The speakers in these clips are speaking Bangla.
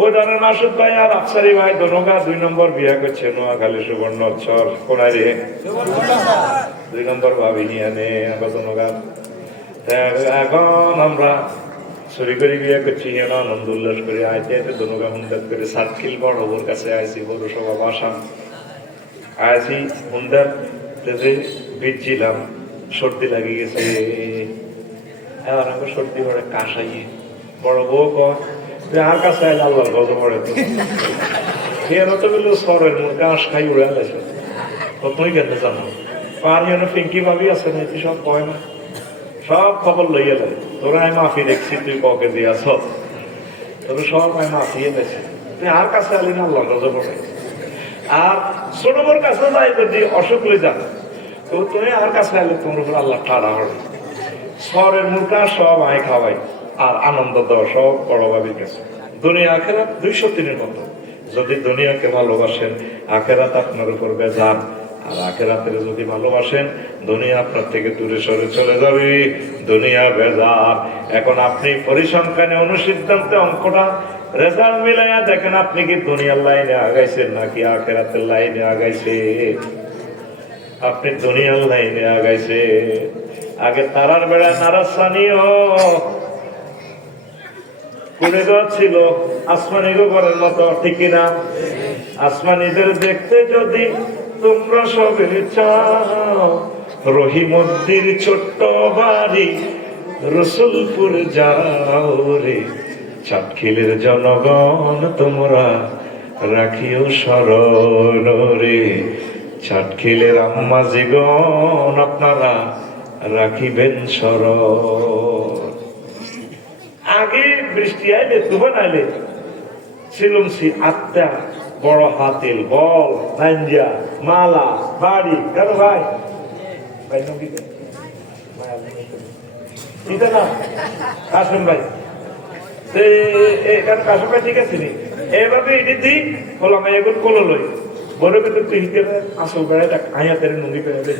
ওই ধরনের মাসুদ ভাই আর আফসারি ভাই দোনোগা 2 নম্বর বিয়ে করছে নোয়াখালী সুবর্ণচর কোনারে 2 নম্বর ভাবি নিয়ে নে দোনোগা। এখন আমরা চুরি করে বিয়ে করছি আনন্দ উল্লাস করে আইতে আইতে দোনোগা হুন্দার করে সার্কিল বড় ওর কাছে আইছি পৌরসভা বাসা আইছি হুন্দার ভিজছিলাম, সর্দি লাগিয়ে গেছে। এবার আমাকে সর্দি পড়ে কাশাইয়ে বড় বউ কয় আর কাছে আইলে আল্লাহর গজব পড়ে তো ফেরো তো বললো সরের মুখে আঁশ খাই উড়ে আলাইছ তো তুই কেন জানো পানি এনে ফিঙ্কি ভাবি আছে না এটি সব কয় না, সব খবর লইয়া লাই তোরা আমি মাফি দেখছি তুই ককে দিয়াছ তোরা সব আমি মাফিয়ে দেখছি তুই আর কাছে আলি না আল্লাহর গজব পড়ে। আর ছোট বোর কাছে যাই যদি অসুখ লই যান তো তুমি আর কাছে আইলে তোমার উপর আল্লাহ ঠাড়া হবে। সরের মুখা সব আয় খাওয়াই আর আনন্দ দেওয়া সব বড় ভাবির কাছে। দুনিয়া আখেরাত 203-এর মতো। যদি দুনিয়াকে ভালোবাসেন আখেরাত আপনার উপর বেজান, আর আখেরাতের যদি ভালোবাসেন দুনিয়া আপনার থেকে দূরে সরে চলে যাবে। দুনিয়া বেজান। এখন আপনি পরিসংখ্যানে অনুসিদ্ধান্তে অঙ্কটা রেজাল্ট মিলাইয়া দেখেন আপনি কি দুনিয়ার লাইনে আগাইছেন নাকি আখেরাতের লাইনে আগাইছে। আপনি দুনিয়ার লাইনে আগাইছে। আগে তারার বেড়ায় নারাসানিও করে দেওয়া ছিল আসমানি ঘরের মতো, ঠিক কিনা? আসমানিদের দেখতে যদি তোমরা সবে চাও রহিমদ্দির ছোট্ট বাড়ি রসুলপুর যাও রে, চাটখিলের জনগণ তোমরা রাখিও স্মরণ রে, চাটখিলের আম্মাজিগণ আপনারা রাখিবেন স্মরণ। আগে বৃষ্টি আইলে তুফান আইলে সিলুমসি আত্মা বড় হাতিল বল নাঞ্জা মালা বাড়ি কেন ভাই ভাই না কাসম ভাই কাসম ভাই ঠিক আছে নি এভাবে এটি দি বললাম এখন কোলো লই বড় কিন্তু তুই আসল বেড়াটা আয়াতের নুঙ্গি পেয়ে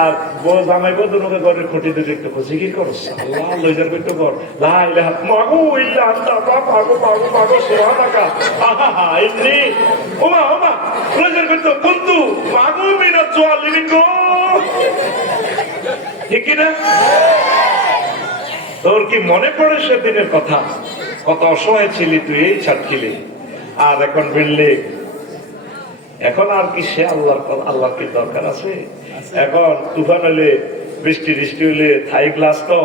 আর বউ জামাই বউ দুটোকে ঘরের খুঁটি দুটো একটু জিকির করস আল্লাহ লইজার করতে কর লাইলে হাত মাগো ইল্লা আনতা পাগো পাগো পাগো সুবহানাকা আহা ইন্নি ওমা ওমা লইজার করতে বন্ধু মাগো মিনা জালিমিন গো, ঠিক কি না? তোর কি মনে পড়ে সেদিনের কথা? কত অসহায় ছিলি তুই এই চাটখিলে, আর এখন বিল্ডিং। এখন আর কি সে আল্লাহর কি দরকার আছে? এখন তুফান হলে বৃষ্টি বৃষ্টি হলে থাই গ্লাস তো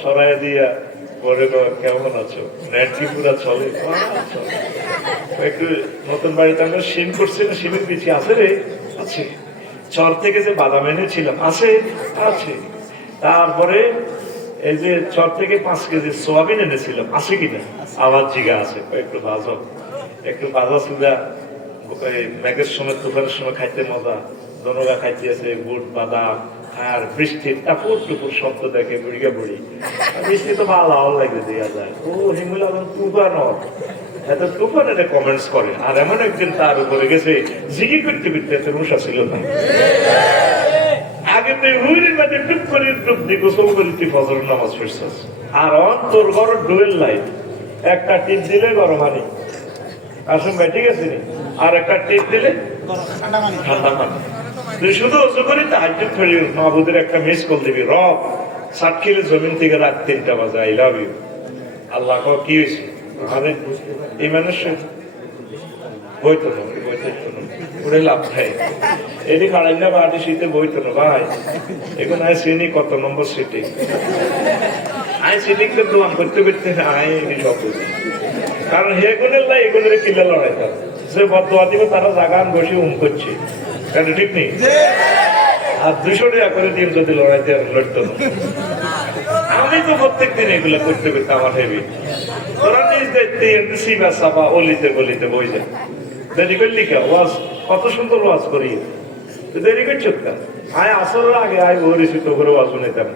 সরাই দিয়া পরে কেমন আছো নেট কি পুরা চলে। একটু নতুন বাড়িতে আমরা সিম করছি না, সিমের পিছিয়ে আছে রে আছে, চর থেকে যে বাদাম এনেছিলাম আছে আছে, তারপরে এই যে চর থেকে 5 কেজি সোয়াবিন এনেছিলাম আছে কিনা আবার জিগা আছে, একটু ভাজো একটু ভাজা সুদা মেঘের সময় তুফানের সময় খাইতে মজা, দনোগা খাইতে আছে বুট বাদাম আর বৃষ্টির টাপুর টুপুর শব্দ দেখে বুড়িকে বুড়ি বৃষ্টি তো ভালো লাগে দেওয়া যায়। ও হিমুল তুফান এত তুফান এটা কমেন্টস করে, আর এমন একদিন তার উপরে গেছে জিগি করতে করতে এত রুষা ছিল না। আগে তুই হুইলের মাঝে টুপ করে টুপ দিয়ে গোসল করি তুই ফজরের নামাজ পড়ছিস, আর তোর ঘর ডুয়েল লাইট একটা টিপ দিলে গরম হানি আসুন ভাই ঠিক আছে নি, আর একটা টিপ দিলে ঠান্ডা পানি। তুই শুধু অজু করি তাহাজ্জুদ পড়ি মাহবুদের একটা মিস কল দিবি রব চাটখিলের জমিন থেকে রাত 3টা বাজে আই লাভ ইউ। আল্লাহ কি হয়েছে আরে এই মানুষের বইতো না ওরে লাভ খাই এটি কাড়াই না বাড়ি শীতে বইতো না ভাই এখন আয় শ্রেণী কত নম্বর সিটে আয় সিটিংকে দোয়ান করতে করতে আয় সব বুঝি, কারণ হে গুণের লাই এগুলোর কিলে লড়াই তার সে বদোয়া দিব তারা জাগান বসে করছে কেন ঠিক নেই, আর 200 টাকা করে দিন যদি লড়াইতে লড়তো না। আমি তো প্রত্যেক দিন এগুলো করতে করতে আমার হেবি তোরা নিজ দায়িত্বে সিবা সাবা অলিতে গলিতে বই যায় দেরি করলি কে ওয়াজ কত সুন্দর ওয়াজ করি দেরি করছো কা আয় আসরের আগে আয় ভরিছি তো করে ওয়াজ শুনেতাম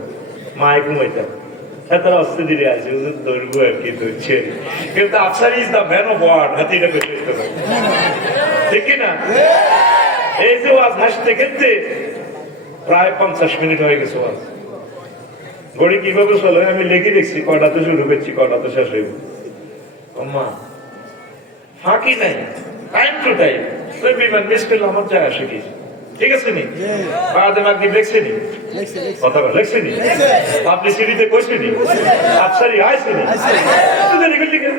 মায় ঘুমাইতাম এত অস্তে ধীরে আছে দৈর্ঘ্য আর কি ধরছে, কিন্তু Afsar is the man of word হাতিটা করতে ঠিক কিনা? এই যে ওয়াজ হাসতে খেতে প্রায় 50 মিনিট হয়ে গেছে ওয়াজ ঘড়ি কিভাবে চলে আমি লেগে দেখছি, কটাতে শুরু করছি কটাতে শেষ হইব। মা ফাঁকি নাই, টাইম টু টাইম। তুই বিমান মিস করলে আমার যায় আসে কি? ঠিক আছে নি? বাদে বাকি লেখছে নি? কথা লেখছে নি? পাবলিসিটিতে কইছে নি? আফসারি আইছে নি? তুই লিখলি কেন?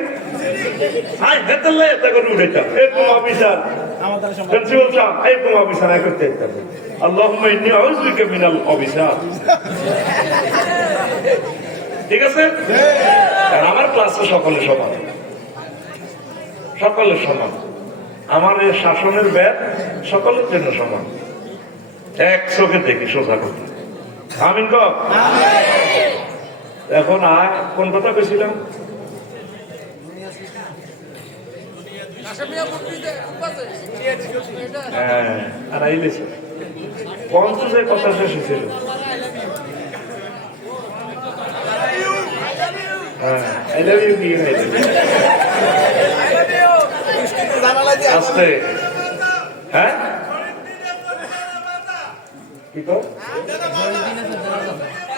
আই হেতলে এটা করে উড়েটা। এরকম অফিসার প্রিন্সিপাল সাহেব এরকম অফিসার আই করতে যেতাম। আল্লাহুম্মা ইন্নী আউযু বিকা মিনাল অফিসার। ঠিক আছে? আমার ক্লাসে সকলে সমান, সকলের সমান। আমার এই শাসনের ব্যাপ সকলের জন্য সমান। এক চোখে দেখি সোজা কথা। আমিন কর। এখন আর কোন কথা কইছিলাম? হ্যাঁ, আর আইলেছে পঞ্চাশের কথা শেষ হয়েছিল। হ্যাঁ, আই লাভ ইউ কি আস্তে। হ্যাঁ কি কর?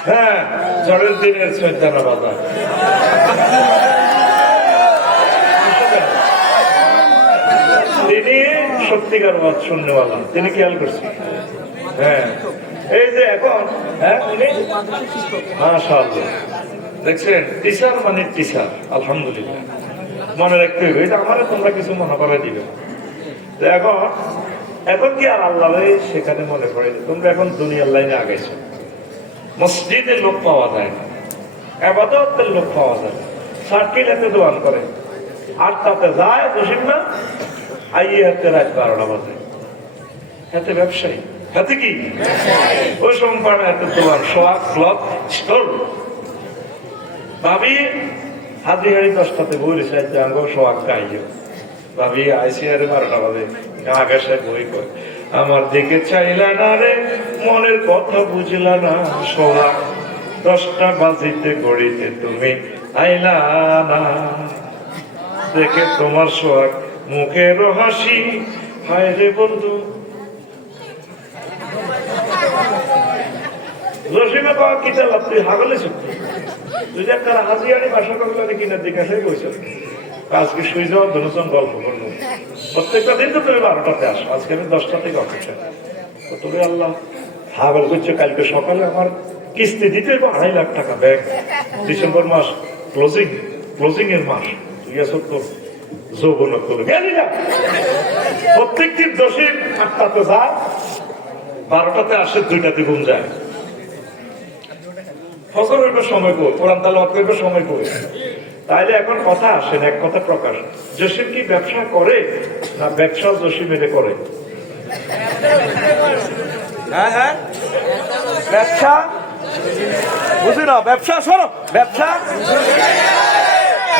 হ্যাঁ, ঝড়ের দিনের সৈদানা বাজার। তিনি সত্যিকার মত শূন্যওয়ালা, তিনি খেয়াল করছেন। হ্যাঁ, এই যে এখন উনি মাশাআল্লাহ দেখছেন, টিচার মানে টিচার। আলহামদুলিল্লাহ, মনে রাখতে হবে এটা। আমার তোমরা কিছু মনে করে দিবে। তো এখন কি আর আল্লাহ সেখানে মনে পড়ে? তোমরা এখন দুনিয়ার লাইনে আগেছো। মসজিদের লোক পাওয়া যায় না, ইবাদতের লোক পাওয়া যায়। সার্কিল এতে দোয়ান করে, 8টাতে যায় জসিম না, আইয়ে হাতে রাত 12টা বাজে। হাতে ব্যবসায়ী, হাতে কি ওই সোমবার এত দোয়ান সোয়াক ক্লথ স্টোর। ভাবি হাজি হাড়ি 10টাতে বলেছে আঙ্গ সোয়াক গাইও। ভাবি আইসি আরে 12টা বাজে, আগে সে বই কয় আমার দিকে চাইলা না রে, মনের কথা বুঝলা না। সোয়াক 10টা বাজিতে ঘড়িতে তুমি আইলা না, দেখে তোমার সোয়াক মুখের হাসি, হায় রে বন্ধু। জসিমে পাওয়া কি চাল তুই হাগলে সত্যি তুই যে একটা হাজিয়ারি ভাষা করলে কিনার দিকে এসে বইছ। আজকে শুয়ে যাওয়ার ধনুচন গল্প করলো। প্রত্যেকটা দিন তো তুমি 12টাতে আসো, আজকে আমি 10টা থেকে অপেক্ষা। তুমি আল্লাহ হাগল করছো, কালকে সকালে আমার কিস্তি দিতে 2.5 লাখ টাকা ব্যাগ। ডিসেম্বর মাস ক্লোজিং এর মাস। তুই আছো তোর যৌবন করে গেলি না। প্রত্যেক দিন দোষী 8টাতে যায়, 12টাতে আসে, 2টাতে ঘুম যায়। ফজর হইবার সময় কই, কোরআন তেলাওয়াত করবার সময় কই। তাইলে এখন কথা আসেন, এক কথা প্রকাশ। জসিম কি ব্যবসা করে না ব্যবসা জসিম এনে করে? হ্যাঁ হ্যাঁ, ব্যবসা বুঝি না, ব্যবসা শোনো, ব্যবসা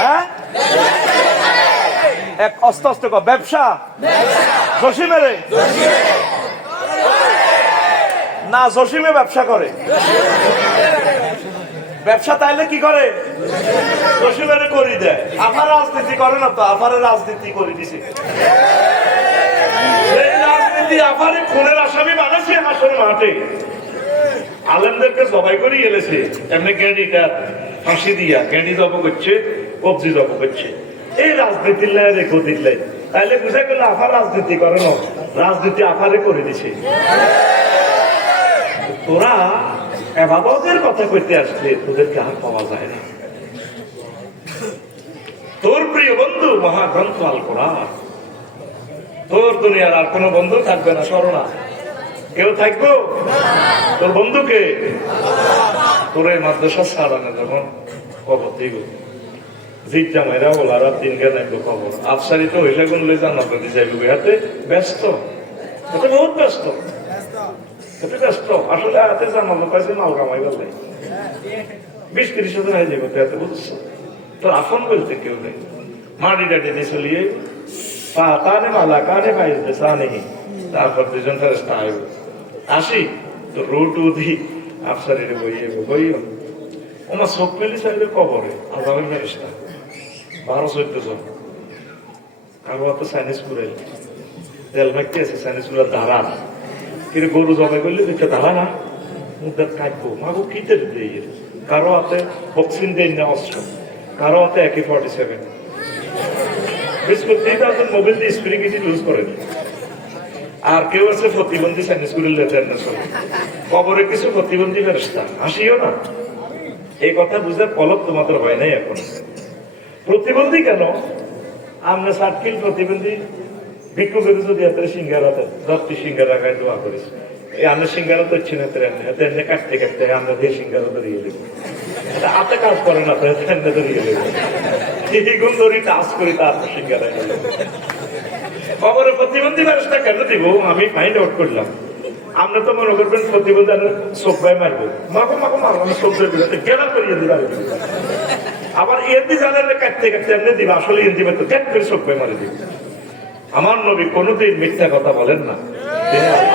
হ্যাঁ এক অস্তে অস্তে কর, ব্যবসা জসিমের না জসিমে ব্যবসা করে। ব্যবসা তাইলে কি করে? জসিমের করি দেয়। আমার রাজনীতি করে না তো, আমার রাজনীতি করে দিছে। এই রাজনীতি আপারে খুনের আসামি বানাচ্ছে হাসর মাঠে, আলেমদেরকে জবাই করে গেলেছে। এমনি গ্যাঁডিটা ফাঁসি দিয়া গ্যাঁডি জব করছে, কবজি জব করছে। এই রাজনীতির লাই রেখো দিল্লাই, তাইলে বুঝা গেল আফার রাজনীতি করে না, রাজনীতি আফারে করে দিছে। তোরা এবাদতের কথা কইতে আসলে তোদেরকে আর পাওয়া যায় না। তোর প্রিয় বন্ধু মহাগ্রন্থ আল কোরআন, তোর দুনিয়ার আর কোন বন্ধু থাকবে না। স্মরণা কেউ থাকবো? তোর বন্ধুকে তোর এই মাদ্রাসা ছাড়া না, যখন কবর দিব জিত জামাইরা ওলারা 3 গান খবর আফসারি তো হইলে গুনলে জান্নাত দিতে যাইবে। হাতে ব্যস্ত, এটা বহুত ব্যস্ত, এটা ব্যস্ত। আসলে হাতে জান্নাত পাইছে মাল কামাই বললে 20-30 হাজার হয়ে যাবে। হাতে বুঝছো, তোর আপন বলতে কেউ নেই। মাটি টাটি দিয়ে চলিয়ে পাতানে মালা কানে পাইছে সানে, তারপর 2জন ফেরেশতা আইব। আসি তো রুটু দি আফসারিরে বইও ওনার চোখ পেলি চাইলে কবরে আজাবের ফেরেশতা 12-14 জন। আর তো চাইনিজ কুড়াই তেল মাইতে আছে, চাইনিজ কুড়া ধারা কিন্তু গরু জবাই করলে দুইটা ধারা না মুখ দাঁত কাটবো মাগো কি তেল দিয়ে কারো হাতে বক্সিং দেন না অস্ত্র, কারো হাতে AK-47 বিস্কুট 3000 মোবাইল দিয়ে স্প্রিং ইটি লুজ করেন। আর কেউ আছে প্রতিবন্ধী সাইন্স স্কুলের লেতেন না সব কবরে কিছু প্রতিবন্ধী ফেরেশতা হাসিও না। এই কথা বুঝতে পলক তোমাদের হয় নাই এখন। প্রতিবন্ধী কেন? আমরা সার্কিল প্রতিবন্ধী ভিক্ষু করে যদি এত সিঙ্গারাতে 10টি সিঙ্গারা খাই দোয়া করিস, এই আমরা সিঙ্গারা তো ইচ্ছে না তেমনি কাটতে কাটতে আমরা দিয়ে সিঙ্গারা ধরিয়ে দেবো, হাতে কাজ করে না তো তেমনি ধরিয়ে দেবো, গুণ ধরি টাচ করি তারপর সিঙ্গারা খবরের প্রতিবন্ধী ব্যবস্থা কেন দিব আমি ফাইন্ড আউট করলাম। আমরা তো মনে করবেন প্রতিবন্ধী সব্বাই মারবো, মাকে মাকে মারবো আমি সব্বাই দিলাম গেলাম করিয়ে দিলাম, আবার এমনি জানালে কাটতে কাটতে এমনি দিব, আসলে এমনি তো ক্যাট করে সব্বাই মারি দিব। আমার নবী কোনোদিন মিথ্যা কথা বলেন না।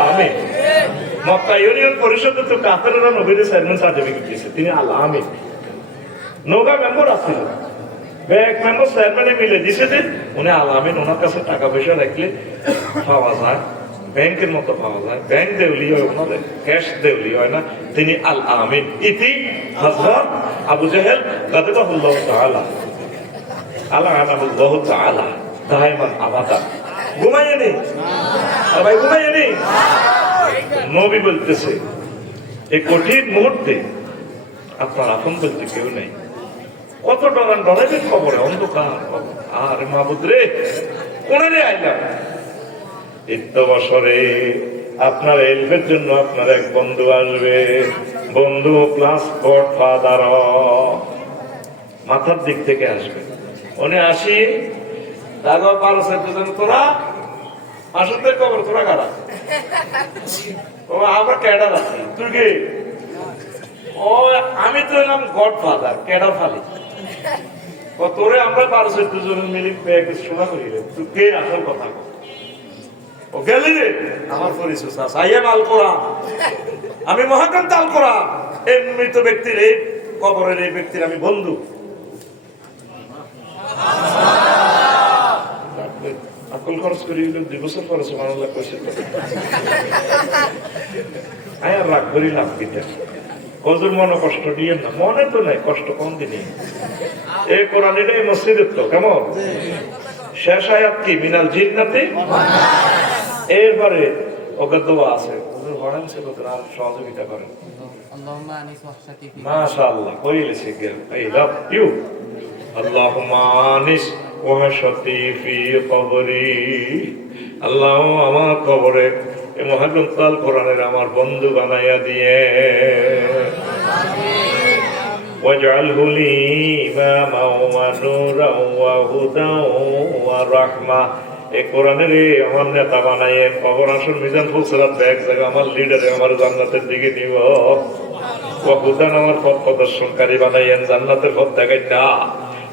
আমি মক্কা ইউনিয়ন পরিষদে তো কাফেররা নবীর চেয়ারম্যান সার্টিফিকেট দিয়েছে, তিনি আল্লাহ আমিন। নৌকা মেম্বার আসছিল, ব্যাংক মেম্বার চেয়ারম্যানে মিলে দিছে যে উনি আল্লাহ আমিন, ওনার কাছে টাকা পয়সা রাখলে পাওয়া যায়, ব্যাংকের মতো পাওয়া যায়, ব্যাংক দেউলি হয় ওনাদের, ক্যাশ দেউলি হয় না, তিনি আল আমিন। ইতি হযরত আবু জাহেল গাযবাহুল্লাহ তাআলা আলা আনাহুল্লাহ তাআলা দায়মান আবাদা। ঘুমাইনি আর ভাই ঘুমাইনি। নবী বলতেছে এই কঠিন মুহূর্তে আপনার আপন বলতে কেউ নেই, কত ডরান ডরাইবেন কবরে, অন্ধকার আর মাহবুদ রে কোনে আইলাম। বছরে আপনার এলফের জন্য আপনার এক বন্ধু আসবে, বন্ধু প্লাস গডফাদার মাথার দিক থেকে আসবে। উনি আসি তারপর 12 তোরা আসতে কবর তোরা কারা, ও আমরা ক্যাডার আছি, তুই কি? ও আমি তো এলাম গডফাদার, ক্যাডার ফালি। ও তোরে আমরা 12-14 জন মিলে শোনা করি, তুই কে আসল কথা কর। ও গেলি রে আমার পরিচয় সাইয়েম আল কোরআন, আমি মহাকান্ত আল কোরআন, এই মৃত ব্যক্তির এই কবরের এই ব্যক্তির আমি বন্ধু। আকল খরচ করি 2 বছর খরচ মানুষ করছে, আর রাগ করি লাভ কিটা কজুর মনে কষ্ট দিয়ে না, মনে তো নাই কষ্ট কোন দিনই। এই কোরআন এই মসজিদের তো কেমন শেষ আয়াত কি মিনাল জিন্নাতি, এরপরে ওকে দোয়া আছে সহযোগিতা করেন। মাশাআল্লাহ কইলেছে আই লাভ ইউ আল্লাহুম্মা আনিস ওয়াহশাতি ফি কবরি। আল্লাহ আমার কবরে এই মহাগ্রন্থাল কোরআনের আমার বন্ধু বানাইয়া দিয়ে, ওয়াজআলহু লি ইমামা ওয়া নূরা ওয়া হুদা ওয়া রাহমা। এই কোরআনের আমার নেতা বানাইয়ে কবর আসল মিজান ফুলসিরাত এক জায়গা আমার লিডারে আমার জান্নাতের দিকে নিব। ওয়া হুদান আমার পথ প্রদর্শনকারী বানাইয়েন, জান্নাতের পথ দেখাই না।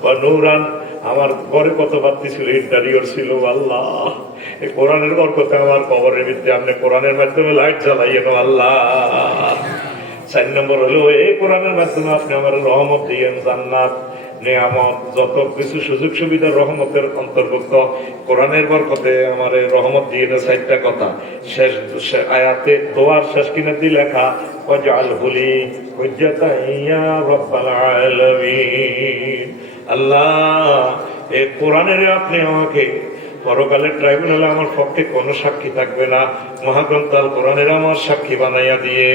ওয়া নূরান আমার ঘরে কত বাতি ছিল, ইন্টারিয়র ছিল, আল্লাহ এই কোরআনের বরকতে আমার কবরের ভিতরে আপনি কোরআনের মাধ্যমে লাইট জ্বালাইয়েন আল্লাহ। 4 নম্বর হলো এই কোরআনের মাধ্যমে আপনি আমার রহমত দিয়েন, জান্নাত নিয়ামত যত কিছু সুযোগ সুবিধা রহমতের অন্তর্ভুক্ত, কোরআনের বরকতে আমার রহমত দিয়ে 4টা কথা। শেষ আয়াতে দোয়ার শেষ কিনাতে লেখা ওয়াজআলহু লি হুজ্জাতান ইয়া রাব্বাল আলামিন। আল্লাহ এই কোরআনের আপনি আমাকে পরকালের ট্রাইব্যুনালে আমার পক্ষে কোনো সাক্ষী থাকবে না, মহাগ্রন্থ আল কোরআনের আমার সাক্ষী বানাইয়া দিয়ে